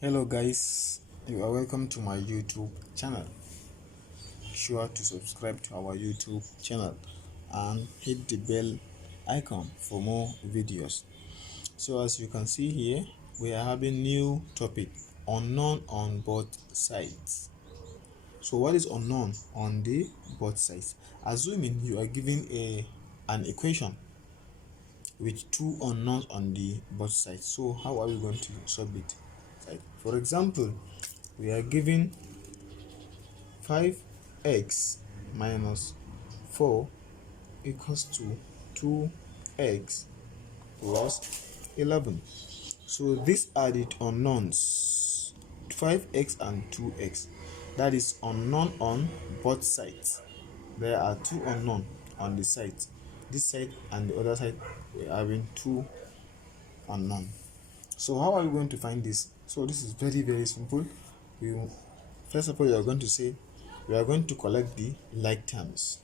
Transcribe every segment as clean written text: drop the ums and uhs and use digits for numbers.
Hello guys, you are welcome to my YouTube channel. Sure to subscribe to our YouTube channel and hit the bell icon for more videos. So as you can see here, we are having new topic, unknown on both sides. So what is unknown on the both sides? Assuming you are given an equation with two unknowns on the both sides. So how are we going to solve it? For example, we are given 5x minus 4 equals to 2x plus 11. So these are the unknowns, 5x and 2x. That is unknown on both sides. There are two unknown on the side. This side and the other side, we are having two unknown. So how are we going to find this? So this is very simple. First of all, you are going to say we are going to collect the like terms.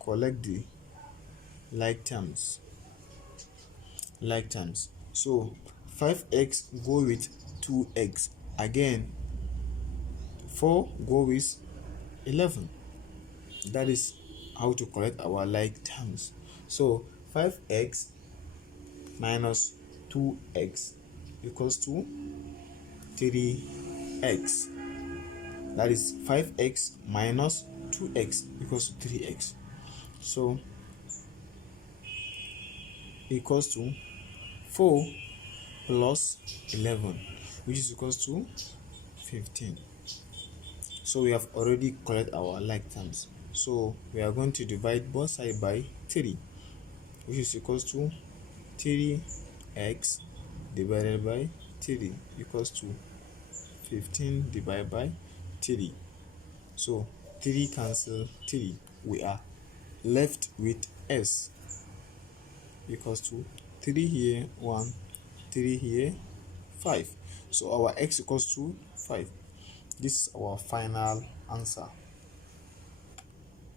Collect the like terms. So 5x go with 2x. Again, 4 go with 11. That is how to collect our like terms. So 5x minus 2x equals to 3x. That is 5x minus 2x equals to 3x. So equals to 4 plus 11, which is equals to 15. So we have already collected our like terms. So we are going to divide both sides by 3, which is equals to 3x divided by 3 equals to 15 divided by 3. So 3 cancel 3. We are left with s equals to 3 here 1, 3 here 5. So our x equals to 5. This is our final answer.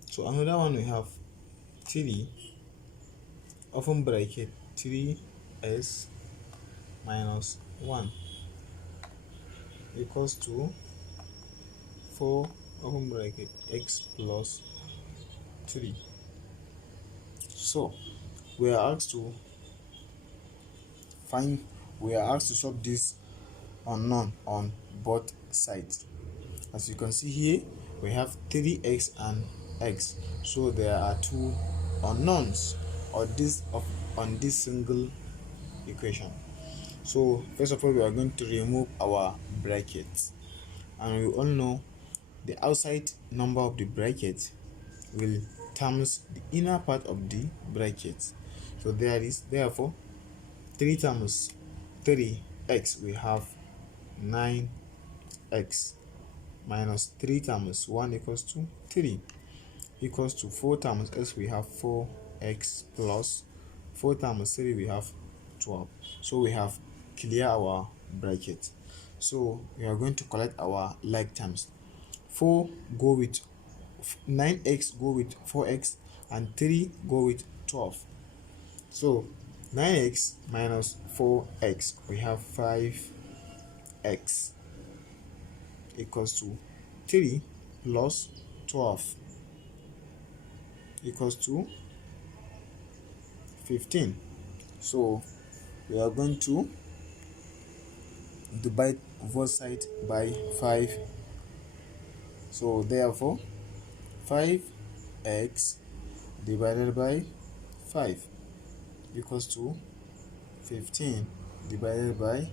So another one, we have 3 open bracket 3s minus 1 equals to 4 open bracket x plus 3. So we are asked to solve this unknown on both sides. As you can see here, we have 3x and x. So there are two unknowns on this single equation. So first of all, we are going to remove our brackets, and we all know the outside number of the bracket will times the inner part of the bracket. So there is therefore 3 times 3x, we have 9x minus 3 times 1 equals to 3 equals to 4 times x, we have 4x plus 4 times 3, we have 12. So we have clear our bracket. So we are going to collect our like terms. 4 go with 9x go with 4x and 3 go with 12. So 9x minus 4x, we have 5x equals to 3 plus 12 equals to 15. So we are going to divide both sides by 5. So therefore 5x divided by 5 equals to 15 divided by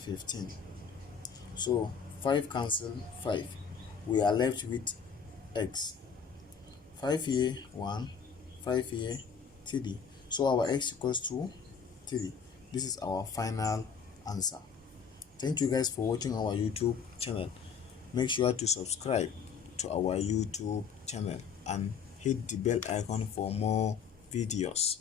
15. So 5 cancel 5. We are left with x. 5 here 1, 5 here 3. So our x equals to 3. This is our final answer. Thank you guys for watching our YouTube channel. Make sure to subscribe to our YouTube channel and hit the bell icon for more videos.